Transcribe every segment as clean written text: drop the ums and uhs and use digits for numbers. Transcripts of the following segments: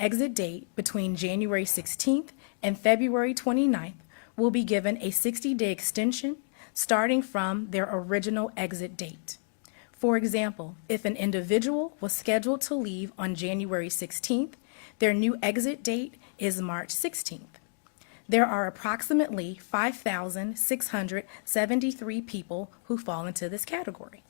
exit date between January 16th and February 29th will be given a 60-day extension starting from their original exit date. For example, if an individual was scheduled to leave on January 16th, their new exit date is March 16th. There are approximately 5,673 people who fall into this category.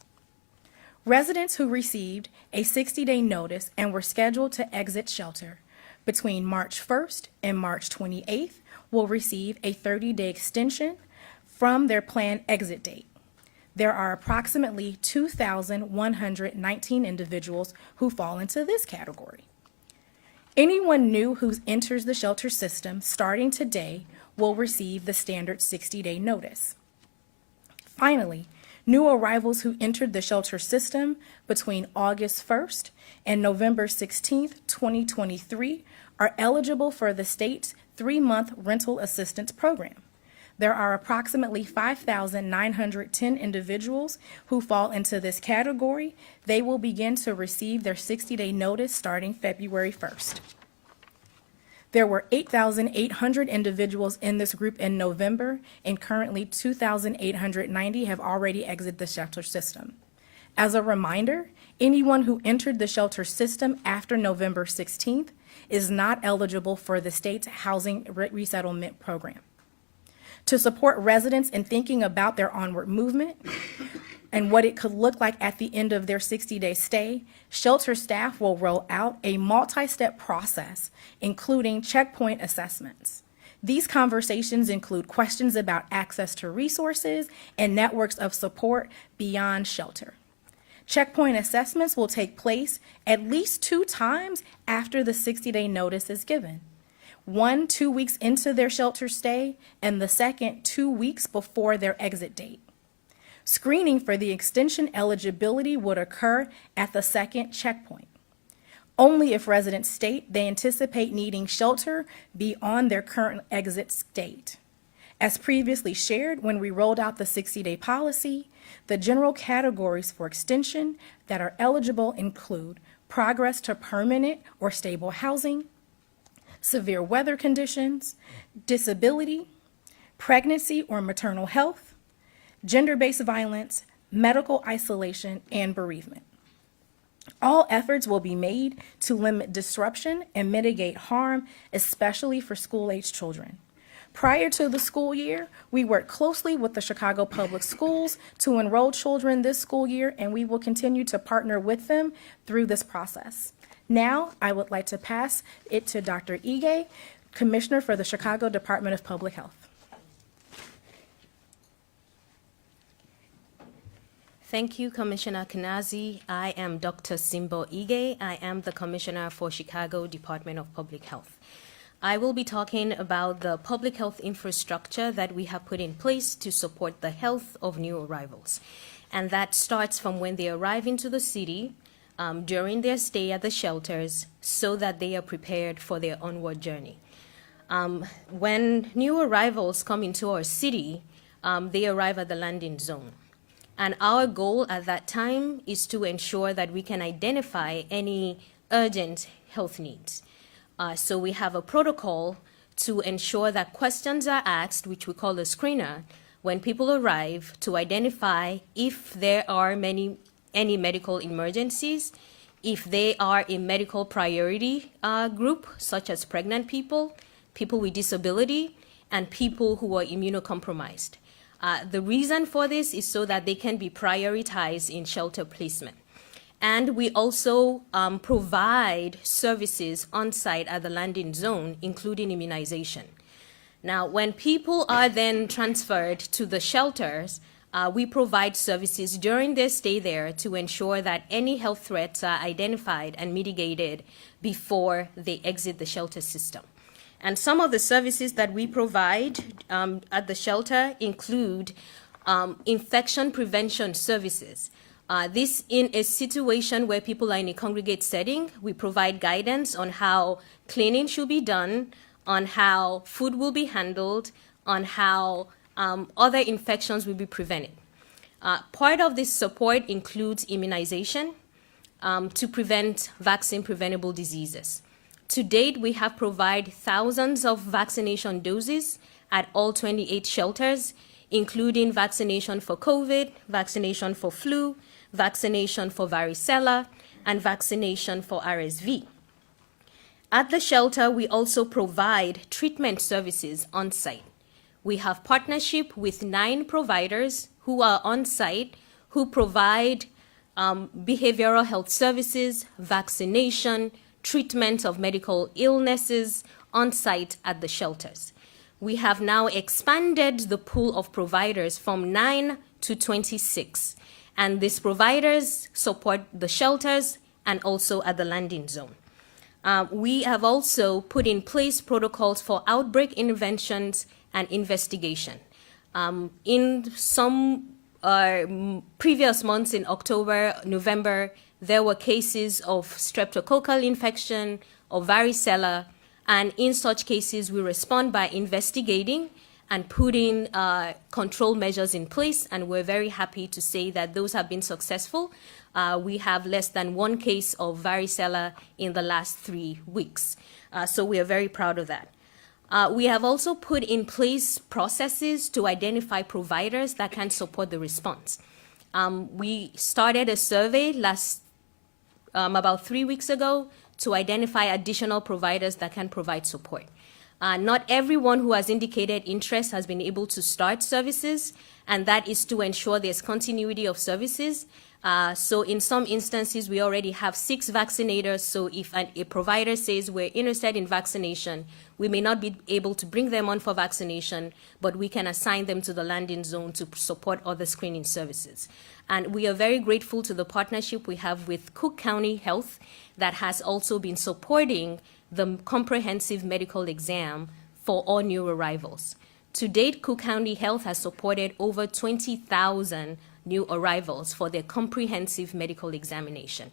Residents who received a 60-day notice and were scheduled to exit shelter between March 1st and March 28th will receive a 30-day extension from their planned exit date. There are approximately 2,119 individuals who fall into this category. Anyone new who enters the shelter system starting today will receive the standard 60-day notice. Finally, new arrivals who entered the shelter system between August 1st and November 16th, 2023 are eligible for the state's 3-month rental assistance program. There are approximately 5,910 individuals who fall into this category. They will begin to receive their 60-day notice starting February 1st. There were 8,800 individuals in this group in November, and currently 2,890 have already exited the shelter system. As a reminder, anyone who entered the shelter system after November 16th is not eligible for the state's housing resettlement program. To support residents in thinking about their onward movement and what it could look like at the end of their 60-day stay, shelter staff will roll out a multi-step process, including checkpoint assessments. These conversations include questions about access to resources and networks of support beyond shelter. Checkpoint assessments will take place at least 2 times after the 60-day notice is given. One 2 weeks into their shelter stay, and the second 2 weeks before their exit date. Screening for the extension eligibility would occur at the second checkpoint. Only if residents state they anticipate needing shelter beyond their current exit date. As previously shared when we rolled out the 60-day policy, the general categories for extension that are eligible include progress to permanent or stable housing, severe weather conditions, disability, pregnancy or maternal health, gender-based violence, medical isolation, and bereavement. All efforts will be made to limit disruption and mitigate harm, especially for school-aged children. Prior to the school year, we worked closely with the Chicago Public Schools to enroll children this school year, and we will continue to partner with them through this process. Now, I would like to pass it to Dr. Ige, Commissioner for the Chicago Department of Public Health. Thank you, Commissioner Kanazi. I am Dr. Simbo Ige. I am the Commissioner for Chicago Department of Public Health. I will be talking about the public health infrastructure that we have put in place to support the health of new arrivals. And that starts from when they arrive into the city, during their stay at the shelters, so that they are prepared for their onward journey. When new arrivals come into our city, they arrive at the landing zone. And our goal at that time is to ensure that we can identify any urgent health needs. So we have a protocol to ensure that questions are asked, which we call a screener, when people arrive, to identify if there are any medical emergencies, if they are a medical priority group, such as pregnant people, people with disability, and people who are immunocompromised. The reason for this is so that they can be prioritized in shelter placement. And we also provide services on site at the landing zone, including immunization. Now, when people are then transferred to the shelters, we provide services during their stay there to ensure that any health threats are identified and mitigated before they exit the shelter system. And some of the services that we provide at the shelter include infection prevention services. This in a situation where people are in a congregate setting, we provide guidance on how cleaning should be done, on how food will be handled, on how other infections will be prevented. Part of this support includes immunization to prevent vaccine-preventable diseases. To date, we have provided thousands of vaccination doses at all 28 shelters, including vaccination for COVID, vaccination for flu, vaccination for varicella, and vaccination for RSV. At the shelter, we also provide treatment services on site. We have partnership with 9 providers who are on site who provide behavioral health services, vaccination, treatment of medical illnesses on site at the shelters. We have now expanded the pool of providers from 9 to 26, and these providers support the shelters and also at the landing zone. We have also put in place protocols for outbreak interventions and investigation. In some previous months, in October, November, there were cases of streptococcal infection or varicella, and in such cases, we respond by investigating and putting control measures in place, and we're very happy to say that those have been successful. We have less than 1 case of varicella in the last 3 weeks, so we are very proud of that. We have also put in place processes to identify providers that can support the response. We started a survey about 3 weeks ago to identify additional providers that can provide support. Not everyone who has indicated interest has been able to start services, and that is to ensure there's continuity of services. So in some instances, we already have 6 vaccinators. So if a provider says we're interested in vaccination, we may not be able to bring them on for vaccination, but we can assign them to the landing zone to support other screening services. And we are very grateful to the partnership we have with Cook County Health that has also been supporting the comprehensive medical exam for all new arrivals. To date, Cook County Health has supported over 20,000 new arrivals for their comprehensive medical examination.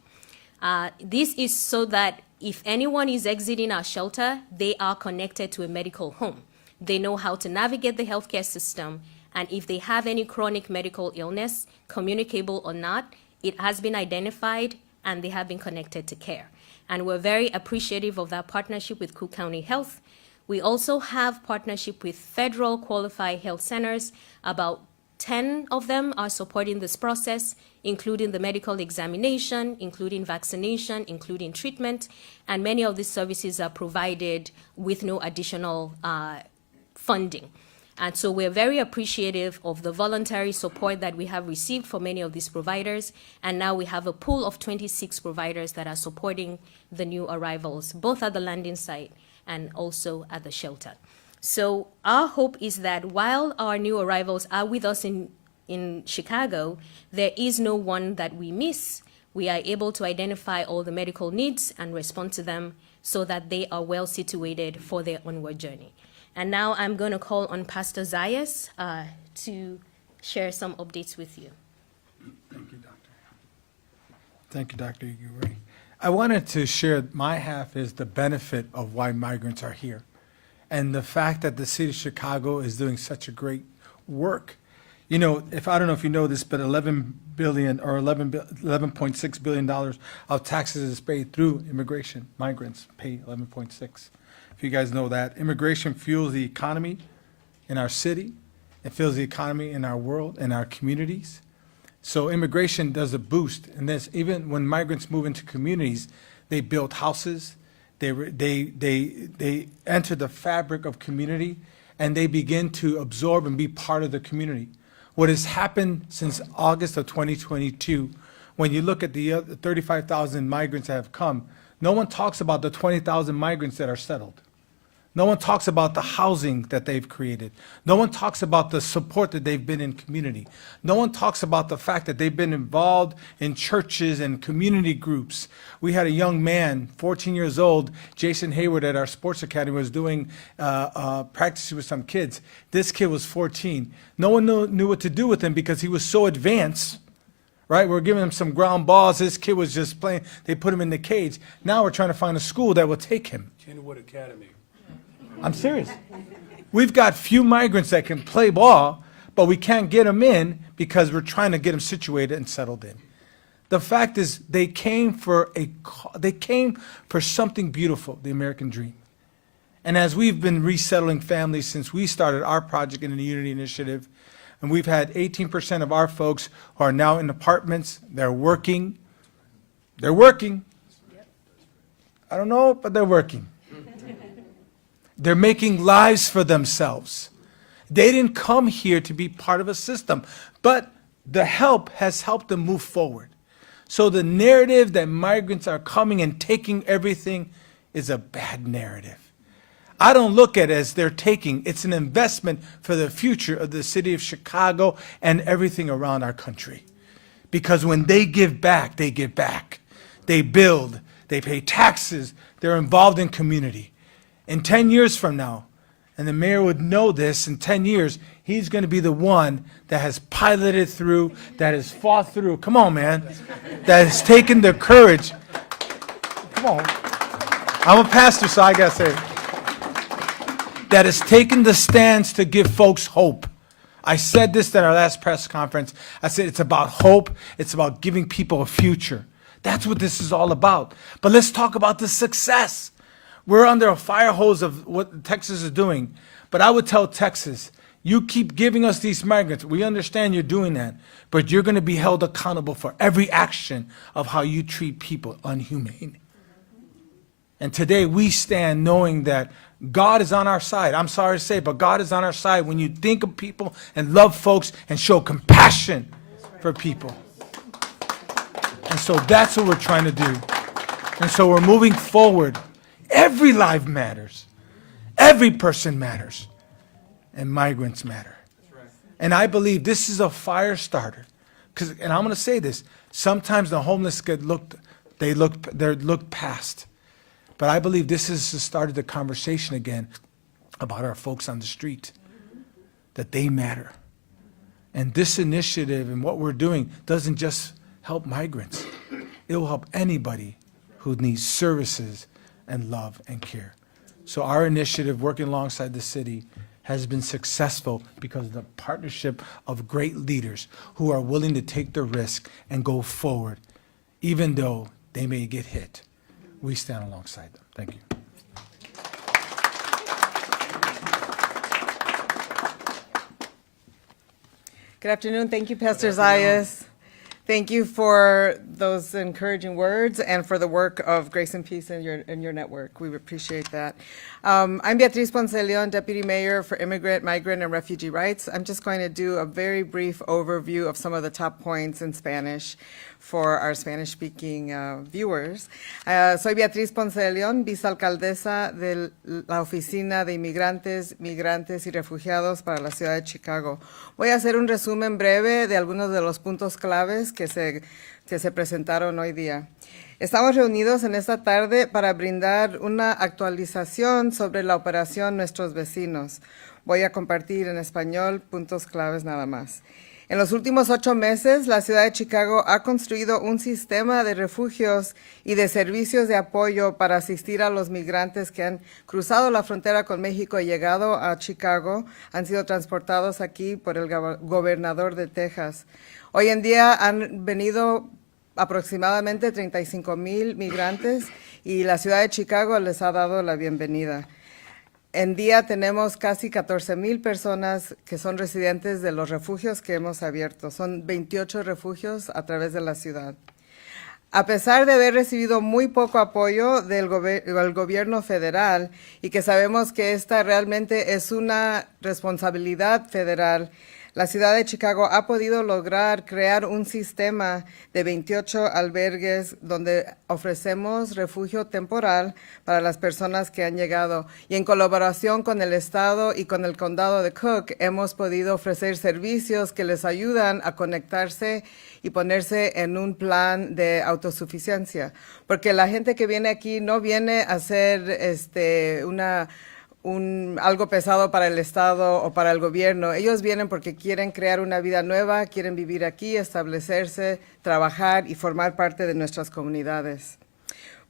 This is so that if anyone is exiting our shelter, they are connected to a medical home. They know how to navigate the healthcare system, and if they have any chronic medical illness, communicable or not, it has been identified and they have been connected to care. And we're very appreciative of that partnership with Cook County Health. We also have partnership with federal qualified health centers. About 10 of them are supporting this process, including the medical examination, including vaccination, including treatment, and many of these services are provided with no additional funding. And so we're very appreciative of the voluntary support that we have received for many of these providers, and now we have a pool of 26 providers that are supporting the new arrivals, both at the landing site and also at the shelter. So our hope is that while our new arrivals are with us in Chicago, there is no one that we miss. We are able to identify all the medical needs and respond to them so that they are well situated for their onward journey. And now I'm going to call on Pastor Zayas to share some updates with you. Thank you, Doctor. Thank you, Dr. Iguari. I wanted to share my half is the benefit of why migrants are here, and the fact that the city of Chicago is doing such a great work. You know, I don't know if you know this, but $11.6 billion of taxes is paid through immigration. Migrants pay 11.6. If you guys know that, immigration fuels the economy in our city. It fuels the economy in our world, in our communities. So immigration does a boost in this. Even when migrants move into communities, they build houses, they enter the fabric of community, and they begin to absorb and be part of the community. What has happened since August of 2022, when you look at the 35,000 migrants that have come, no one talks about the 20,000 migrants that are settled. No one talks about the housing that they've created. No one talks about the support that they've been in community. No one talks about the fact that they've been involved in churches and community groups. We had a young man, 14 years old, Jason Hayward at our sports academy was doing practice with some kids. This kid was 14. No one knew what to do with him because he was so advanced. Right, we're giving him some ground balls. This kid was just playing. They put him in the cage. Now we're trying to find a school that will take him. Kenwood Academy. I'm serious. We've got few migrants that can play ball, but we can't get them in because we're trying to get them situated and settled in. The fact is, they came for something beautiful, the American dream. And as we've been resettling families since we started our project in the Unity Initiative, and we've had 18% of our folks who are now in apartments, they're working. They're working. I don't know, but they're working. They're making lives for themselves. They didn't come here to be part of a system, but the help has helped them move forward. So the narrative that migrants are coming and taking everything is a bad narrative. I don't look at it as they're taking. It's an investment for the future of the city of Chicago and everything around our country. Because when they give back, they give back. They build, they pay taxes, they're involved in community. In 10 years from now, and the mayor would know this, in 10 years, he's going to be the one that has piloted through, that has fought through, come on, man, that has taken the courage. Come on. I'm a pastor, so I got to say it. That has taken the stance to give folks hope. I said this at our last press conference. I said it's about hope. It's about giving people a future. That's what this is all about. But let's talk about the success. We're under a fire hose of what Texas is doing. But I would tell Texas, you keep giving us these migrants. We understand you're doing that. But you're going to be held accountable for every action of how you treat people unhumane. And today we stand knowing that God is on our side. I'm sorry to say, but God is on our side when you think of people and love folks and show compassion for people. And so that's what we're trying to do. And so we're moving forward. Every life matters. Every person matters. And migrants matter. And I believe this is a fire starter. And I'm going to say this. Sometimes the homeless they're looked past. But I believe this has started the conversation again about our folks on the street, that they matter. And this initiative and what we're doing doesn't just help migrants. It will help anybody who needs services and love and care. So our initiative, working alongside the city, has been successful because of the partnership of great leaders who are willing to take the risk and go forward, even though they may get hit. We stand alongside them. Thank you. Good afternoon. Thank you, Pastor Zayas. Thank you for those encouraging words and for the work of Grace and Peace in your network. We appreciate that. I'm Beatriz Ponce Leon, Deputy Mayor for Immigrant, Migrant, and Refugee Rights. I'm just going to do a very brief overview of some of the top points in Spanish for our Spanish-speaking viewers. Soy Beatriz Ponce de León, vicealcaldesa de la Oficina de Inmigrantes, Migrantes y Refugiados para la Ciudad de Chicago. Voy a hacer un resumen breve de algunos de los puntos claves que se presentaron hoy día. Estamos reunidos en esta tarde para brindar una actualización sobre la operación Nuestros Vecinos. Voy a compartir en español puntos claves nada más. En los últimos 8 meses, la ciudad de Chicago ha construido un sistema de refugios y de servicios de apoyo para asistir a los migrantes que han cruzado la frontera con México y llegado a Chicago. Han sido transportados aquí por el gobernador de Texas. Hoy en día han venido aproximadamente 35,000 migrantes y la ciudad de Chicago les ha dado la bienvenida. En día tenemos casi 14,000 personas que son residentes de los refugios que hemos abierto. Son 28 refugios a través de la ciudad. A pesar de haber recibido muy poco apoyo del gobierno federal y que sabemos que esta realmente es una responsabilidad federal, la ciudad de Chicago ha podido lograr crear un sistema de 28 albergues donde ofrecemos refugio temporal para las personas que han llegado. Y en colaboración con el Estado y con el Condado de Cook, hemos podido ofrecer servicios que les ayudan a conectarse y ponerse en un plan de autosuficiencia. Porque la gente que viene aquí no viene a hacer algo pesado para el Estado o para el gobierno. Ellos vienen porque quieren crear una vida nueva, quieren vivir aquí, establecerse, trabajar y formar parte de nuestras comunidades.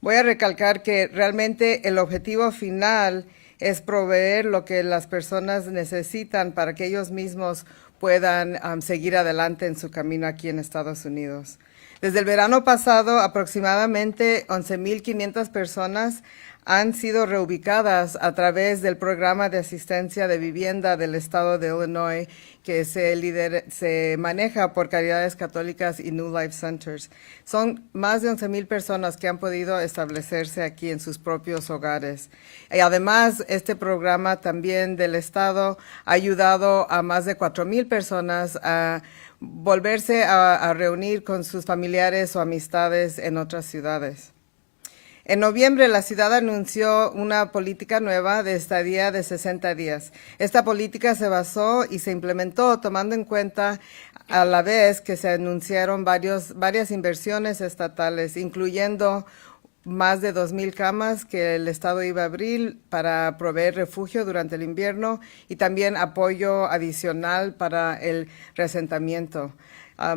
Voy a recalcar que realmente el objetivo final es proveer lo que las personas necesitan para que ellos mismos puedan seguir adelante en su camino aquí en Estados Unidos. Desde el verano pasado, aproximadamente 11,500 personas han sido reubicadas a través del programa de asistencia de vivienda del estado de Illinois que se maneja por Caridades Católicas y New Life Centers. Son más de 11,000 personas que han podido establecerse aquí en sus propios hogares. Y además, este programa también del estado ha ayudado a más de 4,000 personas a volverse a reunir con sus familiares o amistades en otras ciudades. En noviembre, la ciudad anunció una política nueva de estadía de 60 días. Esta política se basó y se implementó tomando en cuenta a la vez que se anunciaron varias inversiones estatales, incluyendo más de 2,000 camas que el Estado iba a abrir para proveer refugio durante el invierno y también apoyo adicional para el reasentamiento.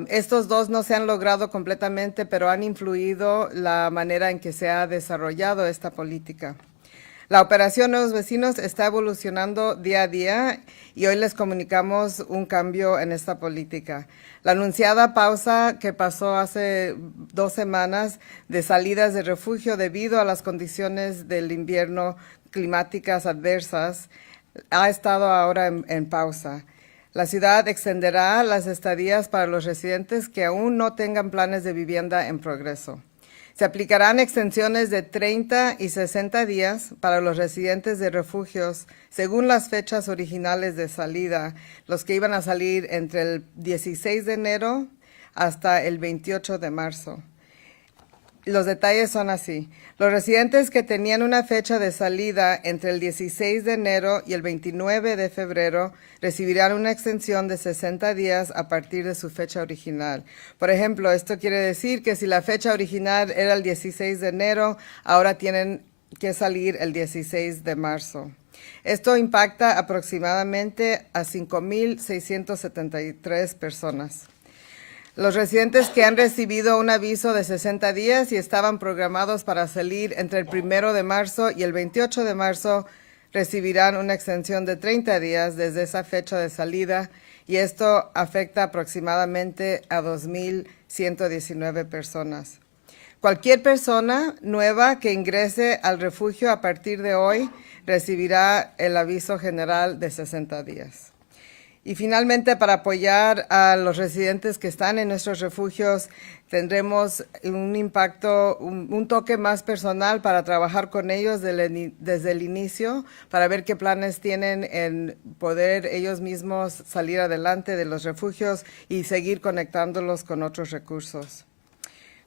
Estos dos no se han logrado completamente, pero han influido la manera en que se ha desarrollado esta política. La operación Nuevos Vecinos está evolucionando día a día y hoy les comunicamos un cambio en esta política. La anunciada pausa que pasó hace 2 semanas de salidas de refugio debido a las condiciones del invierno climáticas adversas ha estado ahora en pausa. La ciudad extenderá las estadías para los residentes que aún no tengan planes de vivienda en progreso. Se aplicarán extensiones de 30 y 60 días para los residentes de refugios según las fechas originales de salida, los que iban a salir entre el 16 de enero hasta el 28 de marzo. Los detalles son así. Los residentes que tenían una fecha de salida entre el 16 de enero y el 29 de febrero recibirán una extensión de 60 días a partir de su fecha original. Por ejemplo, esto quiere decir que si la fecha original era el 16 de enero, ahora tienen que salir el 16 de marzo. Esto impacta aproximadamente a 5,673 personas. Los residentes que han recibido un aviso de 60 días y estaban programados para salir entre el 1 de marzo y el 28 de marzo recibirán una extensión de 30 días desde esa fecha de salida y esto afecta aproximadamente a 2,119 personas. Cualquier persona nueva que ingrese al refugio a partir de hoy recibirá el aviso general de 60 días. Y finalmente, para apoyar a los residentes que están en nuestros refugios, tendremos un impacto, un toque más personal para trabajar con ellos desde el inicio, para ver qué planes tienen en poder ellos mismos salir adelante de los refugios y seguir conectándolos con otros recursos.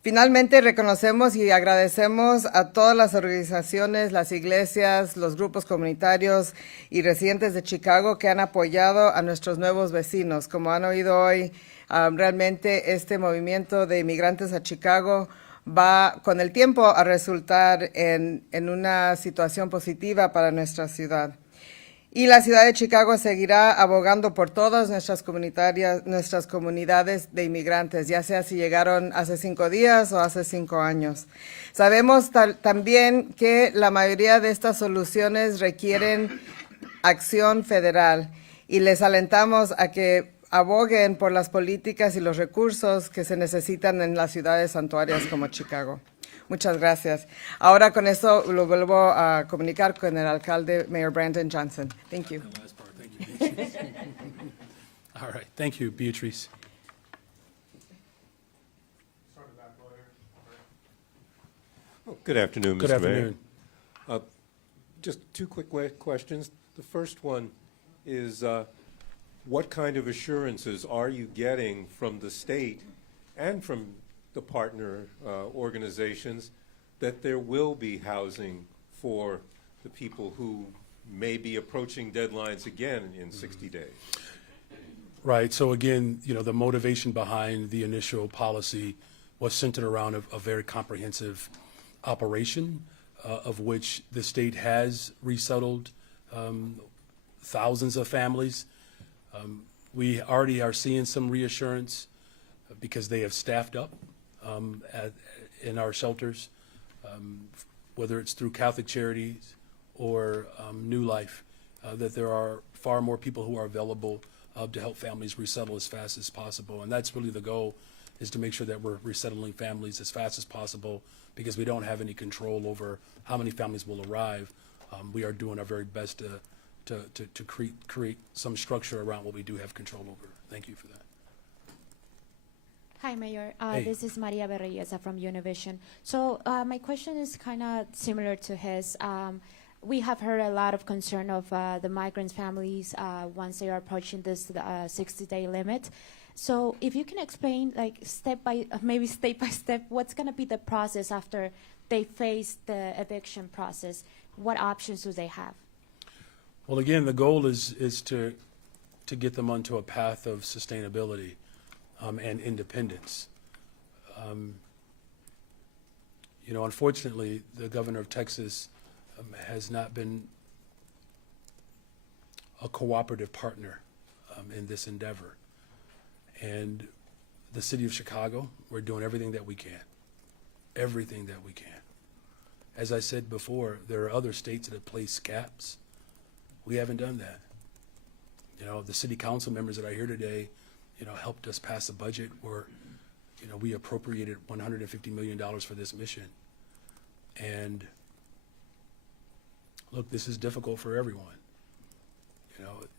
Finalmente, reconocemos y agradecemos a todas las organizaciones, las iglesias, los grupos comunitarios y residentes de Chicago que han apoyado a nuestros nuevos vecinos. Como han oído hoy, realmente este movimiento de inmigrantes a Chicago va con el tiempo a resultar en una situación positiva para nuestra ciudad. Y la ciudad de Chicago seguirá abogando por todas nuestras comunidades de inmigrantes, ya sea si llegaron hace 5 días o hace 5 años. Sabemos también que la mayoría de estas soluciones requieren acción federal y les alentamos a que aboguen por las políticas y los recursos que se necesitan en las ciudades santuarias como Chicago. Muchas gracias. Ahora con esto lo vuelvo a comunicar con el alcalde, Mayor Brandon Johnson. Thank you. The last part. Thank you, Beatrice. All right. Thank you, Beatrice. Good afternoon, Good Mr. Mayor. afternoon. Just 2 quick questions. The first one is, what kind of assurances are you getting from the state and from the partner organizations that there will be housing for the people who may be approaching deadlines again in 60 days? Right. So again, the motivation behind the initial policy was centered around a very comprehensive operation, of which the state has resettled thousands of families. We already are seeing some reassurance because they have staffed up in our shelters, whether it's through Catholic Charities or New Life, that there are far more people who are available to help families resettle as fast as possible. And that's really the goal, is to make sure that we're resettling families as fast as possible, because we don't have any control over how many families will arrive. We are doing our very best to create some structure around what we do have control over. Thank you for that. Hi, Mayor. Hey. This is Maria Berreyesa from Univision. So my question is kind of similar to his. We have heard a lot of concern of the migrants' families once they are approaching this 60-day limit. So if you can explain, like maybe step by step, what's going to be the process after they face the eviction process? What options do they have? Well, again, the goal is to get them onto a path of sustainability and independence. Unfortunately, the governor of Texas has not been a cooperative partner in this endeavor. And the city of Chicago, we're doing everything that we can. Everything that we can. As I said before, there are other states that have placed caps. We haven't done that. The city council members that are here today, helped us pass a budget where, we appropriated $150 million for this mission. And look, this is difficult for everyone.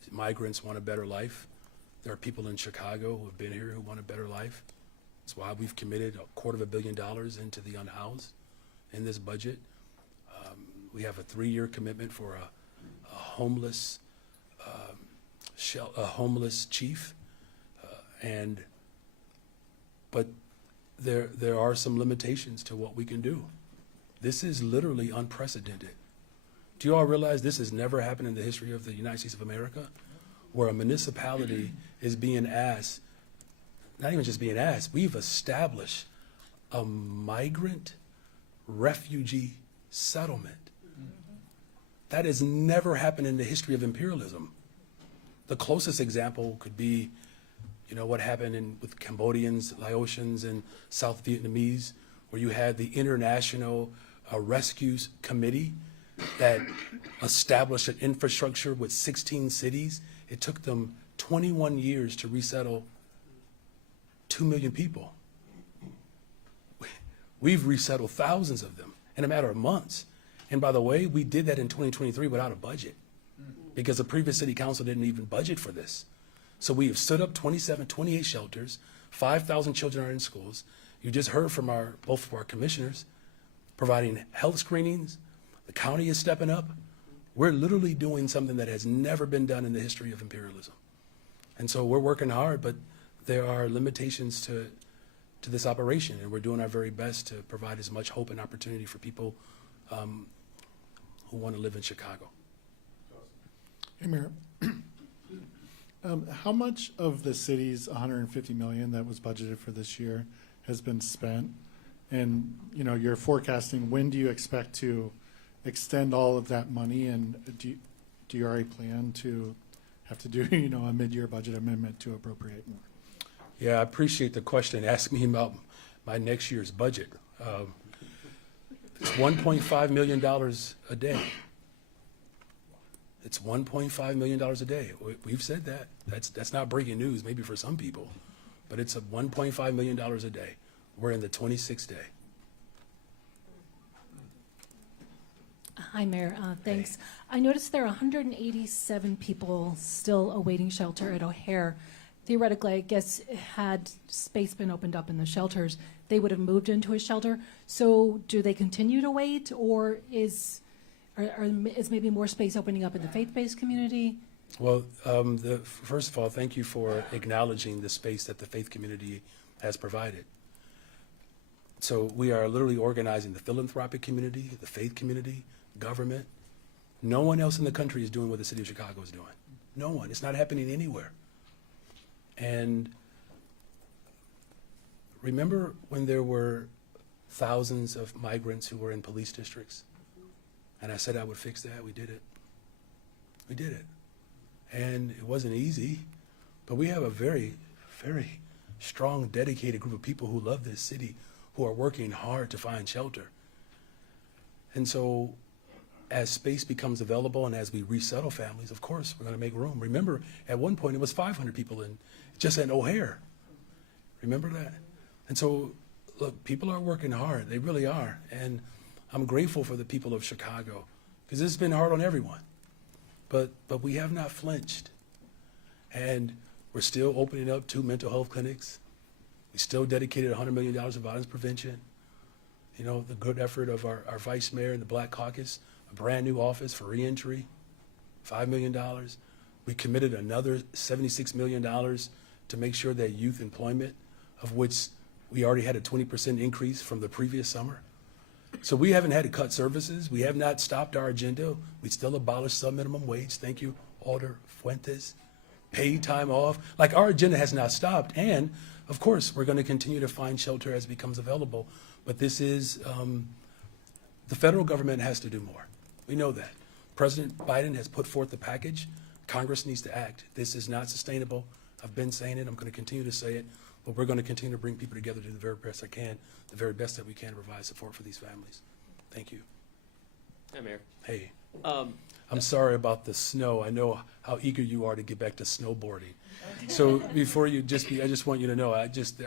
Migrants want a better life. There are people in Chicago who have been here who want a better life. That's why we've committed $250 million into the unhoused in this budget. We have a 3-year commitment for a homeless chief, but there are some limitations to what we can do. This is literally unprecedented. Do you all realize this has never happened in the history of the United States of America, where a municipality is being asked, not even just being asked, we've established a migrant refugee settlement. That has never happened in the history of imperialism. The closest example could be, what happened with Cambodians, Laotians, and South Vietnamese, where you had the International Rescue Committee that established an infrastructure with 16 cities. It took them 21 years to resettle 2 million people. We've resettled thousands of them in a matter of months. And by the way, we did that in 2023 without a budget, because the previous city council didn't even budget for this. So we have stood up 28 shelters, 5,000 children are in schools. You just heard from both of our commissioners providing health screenings. The county is stepping up. We're literally doing something that has never been done in the history of imperialism. And so we're working hard, but there are limitations to this operation, and we're doing our very best to provide as much hope and opportunity for people who want to live in Chicago. Hey, Mayor. How much of the city's $150 million that was budgeted for this year has been spent? And, you're forecasting, when do you expect to extend all of that money? And do you already plan to have to do, a mid-year budget amendment to appropriate more? Yeah, I appreciate the question. Ask me about my next year's budget. It's $1.5 million a day. It's $1.5 million a day. We've said that. That's not breaking news, maybe for some people, but it's $1.5 million a day. We're in the 26th day. Hi, Mayor. Thanks. I noticed there are 187 people still awaiting shelter at O'Hare. Theoretically, I guess, had space been opened up in the shelters, they would have moved into a shelter. So do they continue to wait, or is maybe more space opening up in the faith-based community? Well, first of all, thank you for acknowledging the space that the faith community has provided. So we are literally organizing the philanthropic community, the faith community, government. No one else in the country is doing what the city of Chicago is doing. No one. It's not happening anywhere. And remember when there were thousands of migrants who were in police districts? And I said I would fix that. We did it. We did it. And it wasn't easy, but we have a very, very strong, dedicated group of people who love this city, who are working hard to find shelter. And so as space becomes available and as we resettle families, of course, we're going to make room. Remember, at one point it was 500 people just in O'Hare. Remember that? And so, look, people are working hard. They really are. And I'm grateful for the people of Chicago, because this has been hard on everyone. But we have not flinched. And we're still opening up 2 mental health clinics. We still dedicated $100 million to violence prevention. You know, the good effort of our vice mayor and the Black Caucus, a brand new office for reentry, $5 million. We committed another $76 million to make sure that youth employment, of which we already had a 20% increase from the previous summer. So we haven't had to cut services. We have not stopped our agenda. We still abolished sub-minimum wage. Thank you, Alder Fuentes. Paid time off. Like, our agenda has not stopped. And, of course, we're going to continue to find shelter as it becomes available. But this is, the federal government has to do more. We know that. President Biden has put forth the package. Congress needs to act. This is not sustainable. I've been saying it. I'm going to continue to say it. But we're going to continue to bring people together to do the very best I can, the very best that we can to provide support for these families. Thank you. Hi, Mayor. Hey. I'm sorry about the snow. I know how eager you are to get back to snowboarding. So before you I just want you to know, I just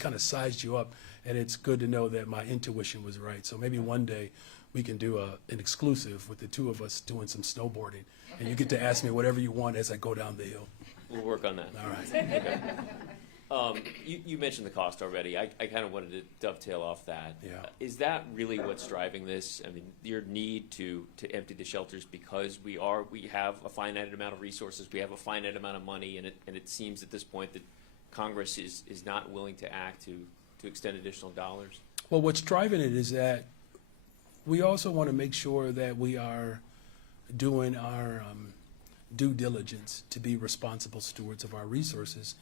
kind of sized you up, and it's good to know that my intuition was right. So maybe one day we can do an exclusive with the two of us doing some snowboarding, and you get to ask me whatever you want as I go down the hill. We'll work on that. All right. Okay. You mentioned the cost already. I kind of wanted to dovetail off that. Yeah. Is that really what's driving this? I mean, your need to empty the shelters because we have a finite amount of resources, we have a finite amount of money, and it seems at this point that Congress is not willing to act to extend additional dollars? Well, what's driving it is that we also want to make sure that we are doing our due diligence to be responsible stewards of our resources.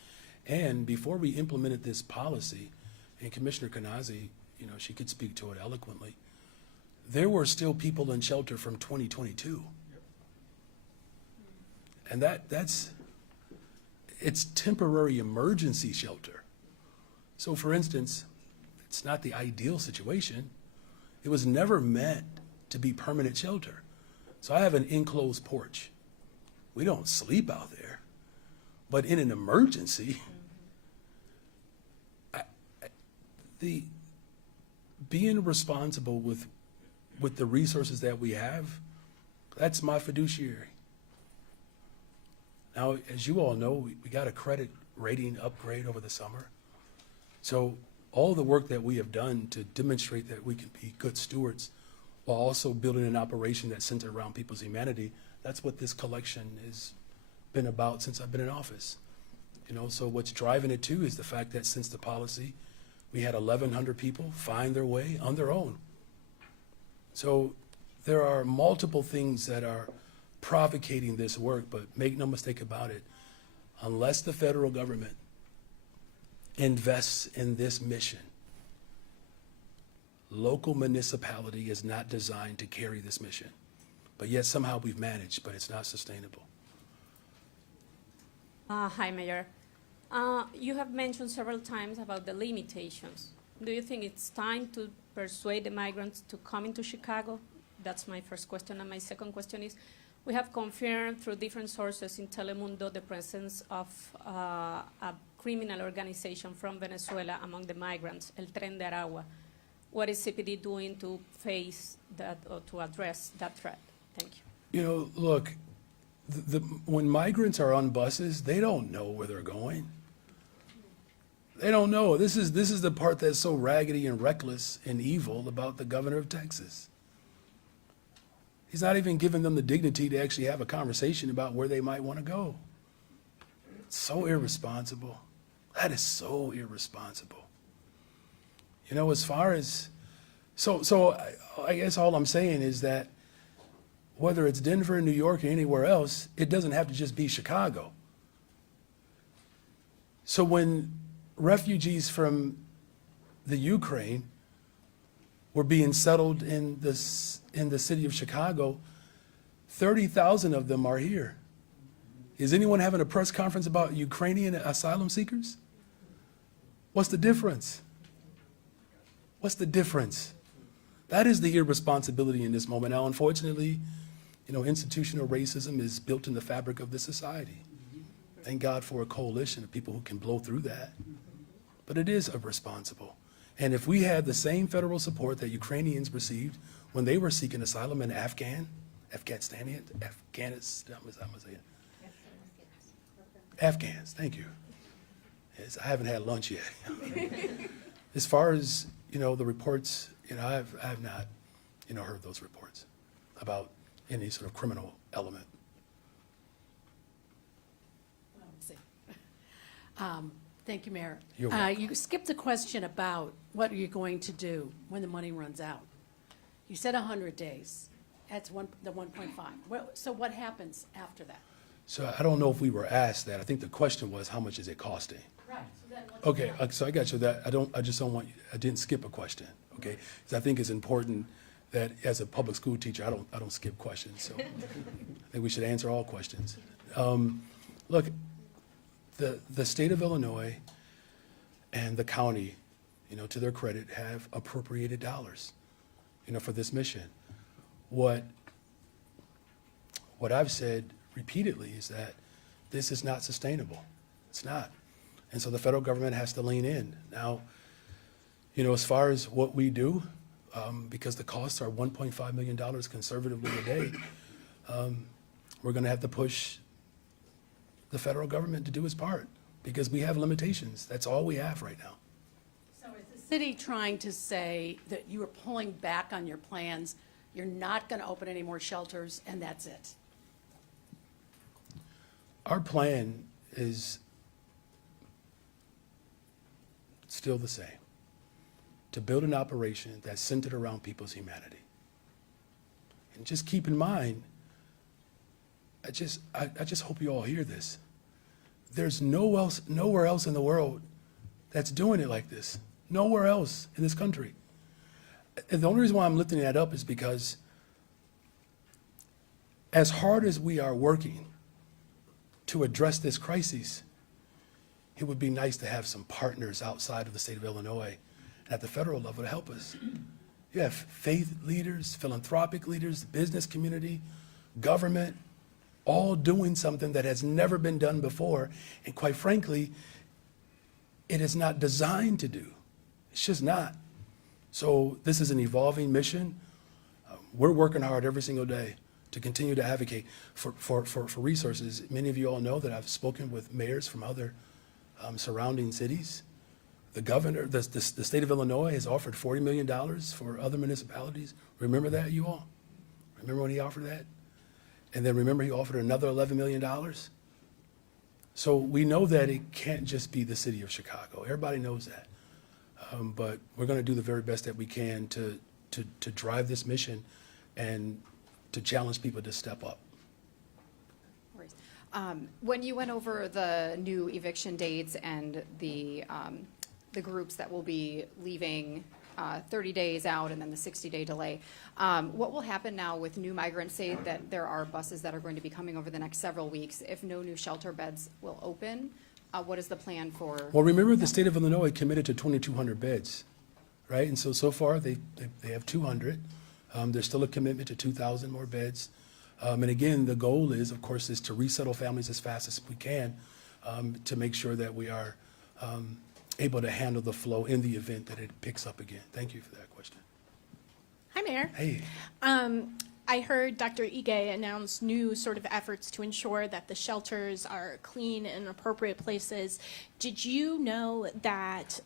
And before we implemented this policy, and Commissioner Kanazi, you know, she could speak to it eloquently, there were still people in shelter from 2022. And it's temporary emergency shelter. So for instance, it's not the ideal situation. It was never meant to be permanent shelter. So I have an enclosed porch. We don't sleep out there. But in an emergency, being responsible with the resources that we have, that's my fiduciary. Now, as you all know, we got a credit rating upgrade over the summer. So all the work that we have done to demonstrate that we can be good stewards while also building an operation that's centered around people's humanity, that's what this collection has been about since I've been in office. You know, so what's driving it too is the fact that since the policy, we had 1,100 people find their way on their own. So there are multiple things that are provocating this work, but make no mistake about it, unless the federal government invests in this mission, local municipality is not designed to carry this mission. But yet somehow we've managed, but it's not sustainable. Hi, Mayor. You have mentioned several times about the limitations. Do you think it's time to persuade the migrants to come into Chicago? That's my first question. And my second question is, we have confirmed through different sources in Telemundo the presence of a criminal organization from Venezuela among the migrants, El Tren de Aragua. What is CPD doing to face that or to address that threat? Thank you. You know, look, when migrants are on buses, they don't know where they're going. They don't know. This is the part that's so raggedy and reckless and evil about the governor of Texas. He's not even giving them the dignity to actually have a conversation about where they might want to go. It's so irresponsible. That is so irresponsible. You know, as far as, so I guess all I'm saying is that whether it's Denver, New York, or anywhere else, it doesn't have to just be Chicago. So when refugees from the Ukraine were being settled in the city of Chicago, 30,000 of them are here. Is anyone having a press conference about Ukrainian asylum seekers? What's the difference? What's the difference? That is the irresponsibility in this moment. Now, unfortunately, you know, institutional racism is built in the fabric of this society. Thank God for a coalition of people who can blow through that. but it is irresponsible. And if we had the same federal support that Ukrainians received when they were seeking asylum in Afghanistan, Afghans, thank you. Yes, I haven't had lunch yet. As far as, the reports, I have not, heard those reports about any sort of criminal element. Thank you, Mayor. You're welcome. You skipped the question about what are you going to do when the money runs out. You said 100 days. That's the 1.5. So what happens after that? So I don't know if we were asked that. I think the question was, how much is it costing? Right. So then what's Okay, so I got you that. I just don't want, I didn't skip a question, okay? Because I think it's important that as a public school teacher, I don't skip questions. So I think we should answer all questions. Look, the state of Illinois and the county, to their credit, have appropriated dollars, for this mission. What I've said repeatedly is that this is not sustainable. It's not. And so the federal government has to lean in. Now, as far as what we do, because the costs are $1.5 million conservatively a day, we're going to have to push the federal government to do its part because we have limitations. That's all we have right now. So is the city trying to say that you are pulling back on your plans, you're not going to open any more shelters, and that's it? Our plan is still the same, to build an operation that's centered around people's humanity. And just keep in mind, I just hope you all hear this. There's nowhere else in the world that's doing it like this. Nowhere else in this country. And the only reason why I'm lifting that up is because as hard as we are working to address this crisis, it would be nice to have some partners outside of the state of Illinois and at the federal level to help us. You have faith leaders, philanthropic leaders, the business community, government, all doing something that has never been done before. And quite frankly, it is not designed to do. It's just not. So this is an evolving mission. We're working hard every single day to continue to advocate for resources. Many of you all know that I've spoken with mayors from other surrounding cities. The governor, the state of Illinois has offered $40 million for other municipalities. Remember that, you all? Remember when he offered that? And then remember he offered another $11 million? So we know that it can't just be the city of Chicago. Everybody knows that. But we're going to do the very best that we can to drive this mission and to challenge people to step up. When you went over the new eviction dates and the groups that will be leaving 30 days out and then the 60-day delay, what will happen now with new migrants? Say that there are buses that are going to be coming over the next several weeks. If no new shelter beds will open, what is the plan for? Well, remember the state of Illinois committed to 2,200 beds, right? And so far they have 200. There's still a commitment to 2,000 more beds. And again, the goal is, of course, is to resettle families as fast as we can to make sure that we are able to handle the flow in the event that it picks up again. Thank you for that question. Hi, Mayor. Hey. I heard Dr. Ige announce new sort of efforts to ensure that the shelters are clean and appropriate places. Did you know that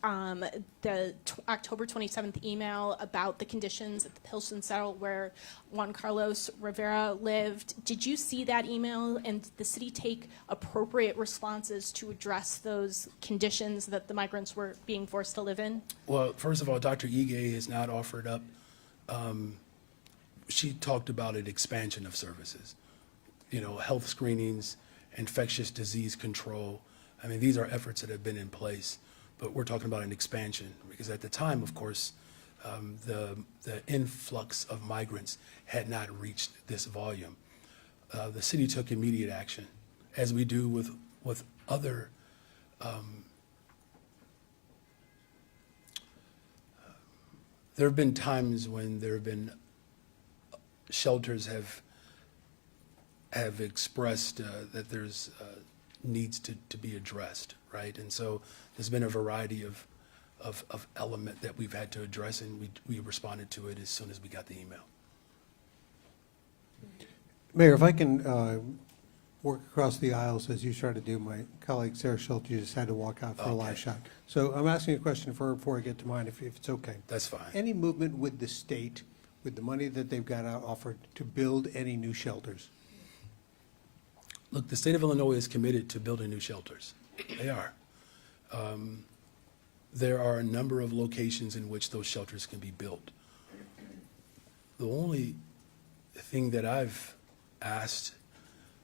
the October 27th email about the conditions at the Pilsen Cell where Juan Carlos Rivera lived, did you see that email, and did the city take appropriate responses to address those conditions that the migrants were being forced to live in? Well, first of all, Dr. Ige has not offered up. She talked about an expansion of services, health screenings, infectious disease control. I mean, these are efforts that have been in place, but we're talking about an expansion because at the time, of course, the influx of migrants had not reached this volume. The city took immediate action, as we do with other there have been times when there have been shelters have expressed that there's needs to be addressed, right? And so there's been a variety of element that we've had to address, and we responded to it as soon as we got the email. Mayor, if I can work across the aisles as you try to do, my colleague Sarah Schultz just had to walk out for a live shot. So I'm asking a question for her before I get to mine, if it's okay. That's fine. Any movement with the state, with the money that they've got offered, to build any new shelters? Look, the state of Illinois is committed to building new shelters. They are. There are a number of locations in which those shelters can be built. The only thing that I've asked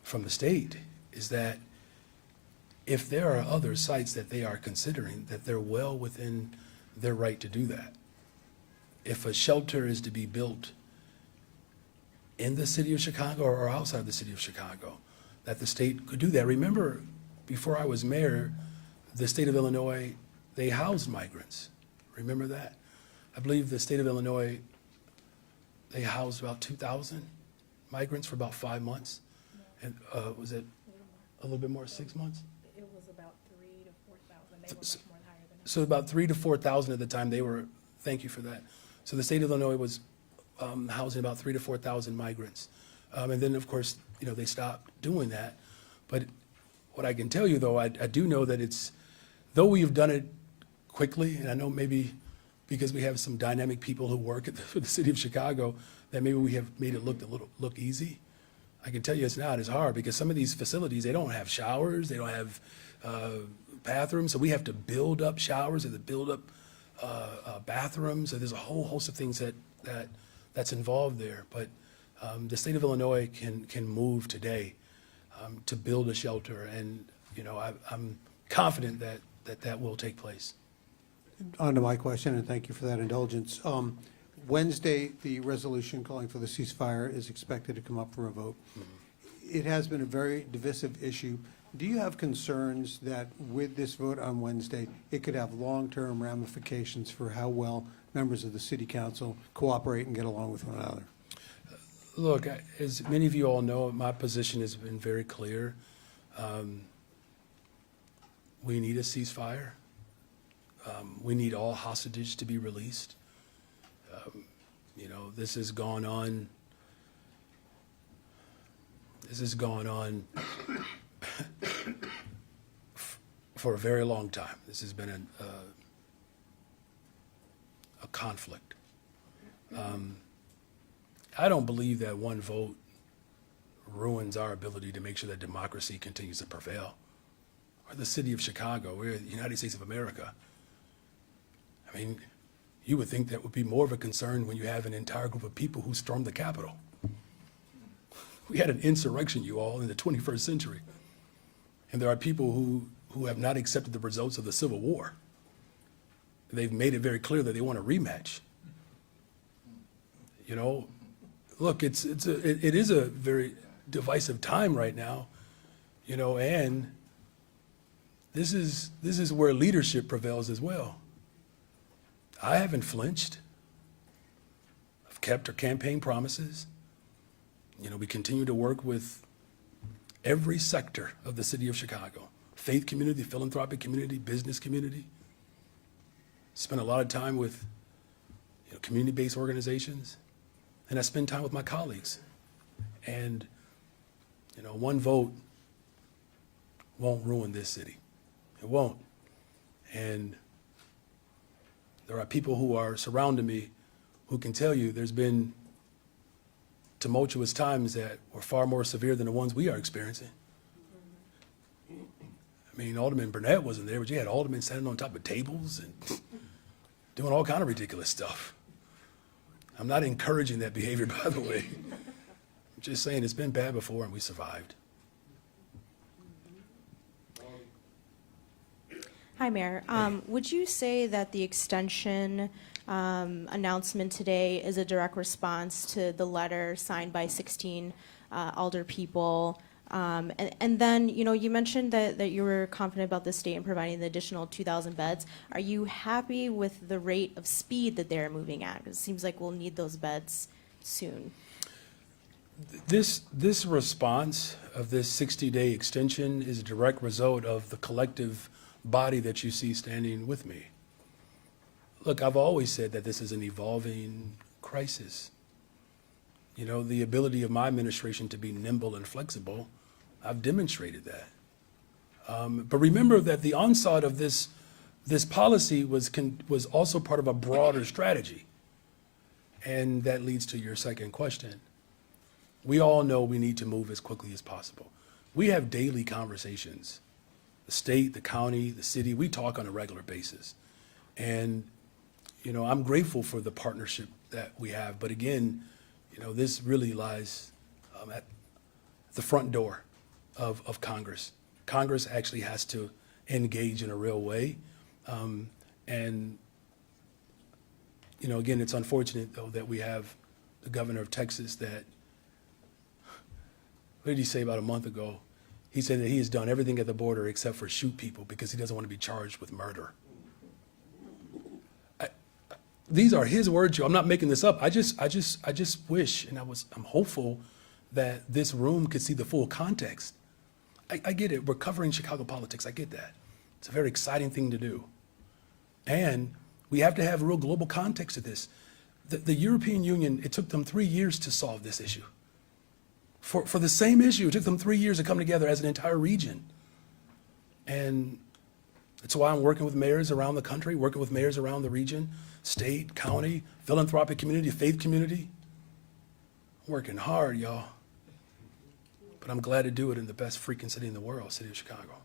from the state is that if there are other sites that they are considering, that they're well within their right to do that. If a shelter is to be built in the city of Chicago or outside the city of Chicago, that the state could do that. Remember, before I was mayor, the state of Illinois, they housed migrants. Remember that? I believe the state of Illinois, they housed about 2,000 migrants for about 5 months. And was it a little bit more, 6 months? It was about 3,000 to 4,000. They were much more higher than that. So about 3,000 to 4,000 at the time they were, thank you for that. So the state of Illinois was housing about 3,000 to 4,000 migrants. And then, of course, they stopped doing that. But what I can tell you, though, I do know that though we've done it quickly, and I know maybe because we have some dynamic people who work for the city of Chicago, that maybe we have made it look easy. I can tell you it's not as hard, because some of these facilities, they don't have showers, they don't have bathrooms, so we have to build up showers and to build up bathrooms, and there's a whole host of things that's involved there. But the state of Illinois can move today to build a shelter, and I'm confident that will take place. On to my question, and thank you for that indulgence. Wednesday, the resolution calling for the ceasefire is expected to come up for a vote. It has been a very divisive issue. Do you have concerns that with this vote on Wednesday, it could have long-term ramifications for how well members of the city council cooperate and get along with one another? Look, as many of you all know, my position has been very clear. We need a ceasefire. We need all hostages to be released. This has gone on. For a very long time. This has been a conflict. I don't believe that one vote ruins our ability to make sure that democracy continues to prevail. We're the city of Chicago. We're the United States of America. I mean, you would think that would be more of a concern when you have an entire group of people who stormed the Capitol. We had an insurrection, you all, in the 21st century. And there are people who have not accepted the results of the Civil War. They've made it very clear that they want a rematch. Look, it is a very divisive time right now, and this is where leadership prevails as well. I haven't flinched. I've kept our campaign promises. We continue to work with every sector of the city of Chicago, faith community, philanthropic community, business community. Spend a lot of time with community-based organizations, and I spend time with my colleagues. And one vote won't ruin this city. It won't. And there are people who are surrounding me who can tell you there's been tumultuous times that were far more severe than the ones we are experiencing. I mean, Alderman Burnett wasn't there, but you had aldermen standing on top of tables and doing all kind of ridiculous stuff. I'm not encouraging that behavior, by the way. I'm just saying it's been bad before and we survived. Hi, Mayor. Would you say that the extension announcement today is a direct response to the letter signed by 16 alder people? And then, you mentioned that you were confident about the state in providing the additional 2,000 beds. Are you happy with the rate of speed that they're moving at? It seems like we'll need those beds soon. This response of this 60-day extension is a direct result of the collective body that you see standing with me. look, I've always said that this is an evolving crisis. You know, the ability of my administration to be nimble and flexible, I've demonstrated that. But remember that the onslaught of this policy was also part of a broader strategy. And that leads to your second question. We all know we need to move as quickly as possible. We have daily conversations. The state, the county, the city, we talk on a regular basis. And, you know, I'm grateful for the partnership that we have. But again, you know, this really lies at the front door of Congress. Congress actually has to engage in a real way. And, you know, again, it's unfortunate, though, that we have the governor of Texas that, what did he say about a month ago? He said that he has done everything at the border except for shoot people because he doesn't want to be charged with murder. These are his words, Joe. I'm not making this up. I just wish, and I'm hopeful that this room could see the full context. I get it. We're covering Chicago politics. I get that. It's a very exciting thing to do. And we have to have real global context to this. The European Union, it took them 3 years to solve this issue. For the same issue, it took them 3 years to come together as an entire region. And that's why I'm working with mayors around the country, working with mayors around the region, state, county, philanthropic community, faith community. I'm working hard, y'all. But I'm glad to do it in the best freaking city in the world, city of Chicago.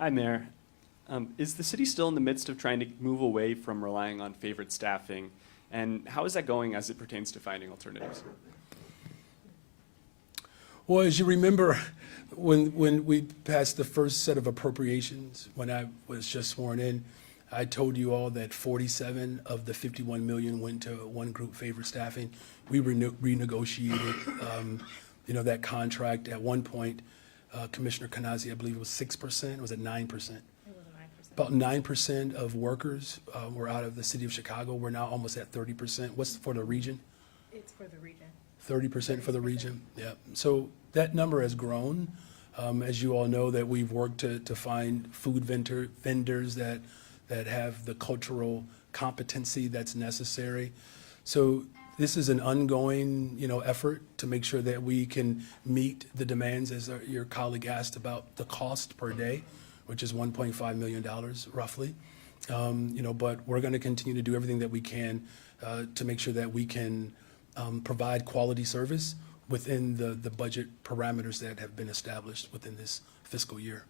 Hi, Mayor. Is the city still in the midst of trying to move away from relying on favored staffing? And how is that going as it pertains to finding alternatives? Well, as you remember, when we passed the first set of appropriations, when I was just sworn in, I told you all that 47 of the 51 million went to one group, favored staffing. We renegotiated, you know, that contract. At one point, Commissioner Kanazi, I believe it was 6%, was it 9%? About 9% of workers were out of the city of Chicago. We're now almost at 30%. What's for the region? It's for the region. 30% for the region, yeah. So that number has grown. As you all know, that we've worked to find food vendors that have the cultural competency that's necessary. So this is an ongoing, you know, effort to make sure that we can meet the demands, as your colleague asked about the cost per day, which is $1.5 million roughly. You know, but we're going to continue to do everything that we can to make sure that we can provide quality service within the budget parameters that have been established within this fiscal year.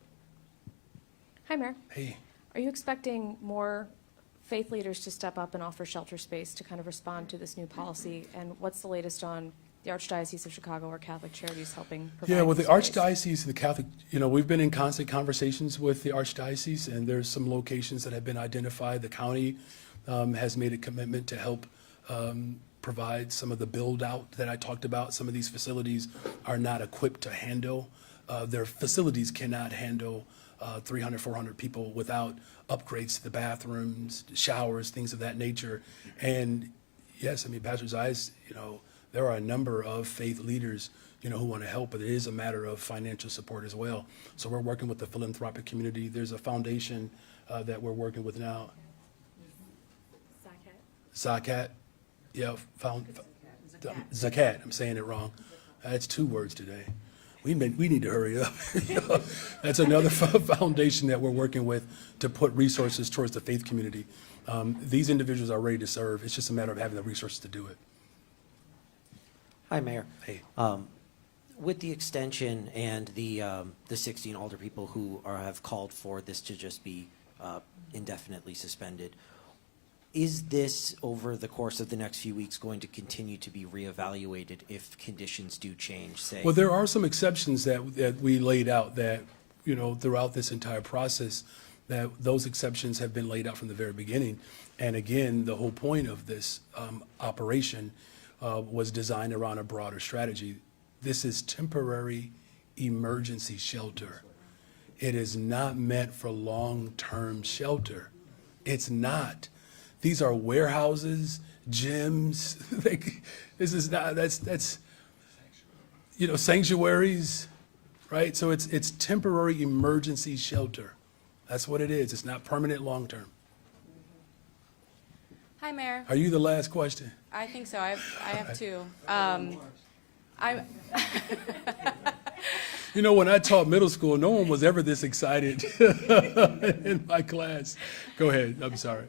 Hi, Mayor. Hey. Are you expecting more faith leaders to step up and offer shelter space to kind of respond to this new policy? And what's the latest on the Archdiocese of Chicago or Catholic Charities helping provide? Yeah, well, the space? Archdiocese, the Catholic, you know, we've been in constant conversations with the Archdiocese, and there's some locations that have been identified. The county has made a commitment to help provide some of the build out that I talked about. Some of these facilities are not equipped to handle. Their facilities cannot handle 300, 400 people without upgrades to the bathrooms, showers, things of that nature. And yes, I mean, Pastor Zayas, you know, there are a number of faith leaders, you know, who want to help, but it is a matter of financial support as well. So we're working with the philanthropic community. There's a foundation that we're working with now. Zakat. Yeah, Zakat. I'm saying it wrong. That's 2 words today. We need to hurry up. That's another foundation that we're working with to put resources towards the faith community. These individuals are ready to serve. It's just a matter of having the resources to do it. Hi, Mayor. Hey. With the extension and the 16 alder people who have called for this to just be indefinitely suspended, is this, over the course of the next few weeks, going to continue to be reevaluated if conditions do change, say? Well, there are some exceptions that we laid out that, you know, throughout this entire process, that those exceptions have been laid out from the very beginning. And again, the whole point of this operation was designed around a broader strategy. This is temporary emergency shelter. It is not meant for long-term shelter. It's not. These are warehouses, gyms. This is not, that's, you know, sanctuaries, right? So it's temporary emergency shelter. That's what it is. It's not permanent long-term. Hi, Mayor. Are you the last question? I think so. I have two. You know, when I taught middle school, no one was ever this excited in my class. Go ahead, I'm sorry.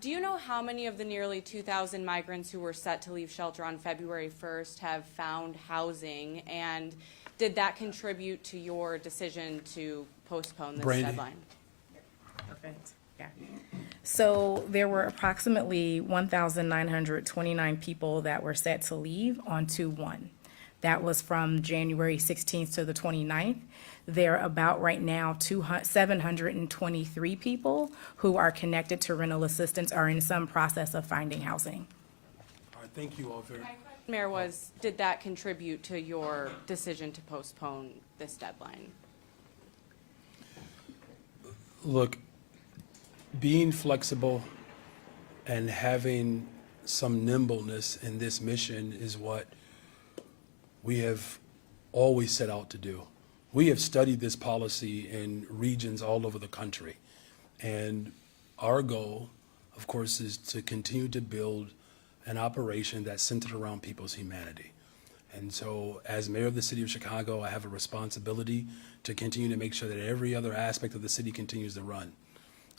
Do you know how many of the nearly 2,000 migrants who were set to leave shelter on February 1st have found housing? And did that contribute to your decision to postpone this Brandy. deadline? Perfect. Yeah. So there were approximately 1,929 people that were set to leave on 2/1. That was from January 16th to the 29th. There are about right now 723 people who are connected to rental assistance are in some process of finding housing. All right, thank you all very much. Mayor, did that contribute to your decision to postpone this deadline? Look, being flexible and having some nimbleness in this mission is what we have always set out to do. We have studied this policy in regions all over the country. And our goal, of course, is to continue to build an operation that's centered around people's humanity. And so as mayor of the city of Chicago, I have a responsibility to continue to make sure that every other aspect of the city continues to run.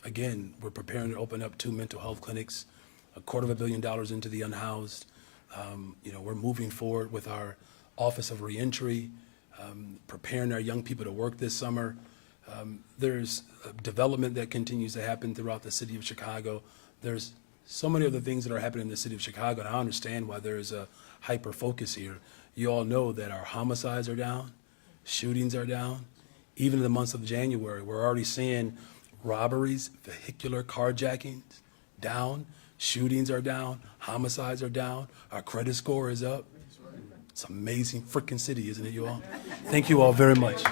Again, we're preparing to open up 2 mental health clinics, $250 million into the unhoused. We're moving forward with our Office of Reentry, preparing our young people to work this summer. There's development that continues to happen throughout the city of Chicago. There's so many other things that are happening in the city of Chicago, and I understand why there's a hyper focus here. You all know that our homicides are down, shootings are down. Even in the months of January, we're already seeing robberies, vehicular carjackings down, shootings are down, homicides are down, our credit score is up. It's an amazing freaking city, isn't it, you all? Thank you all very much.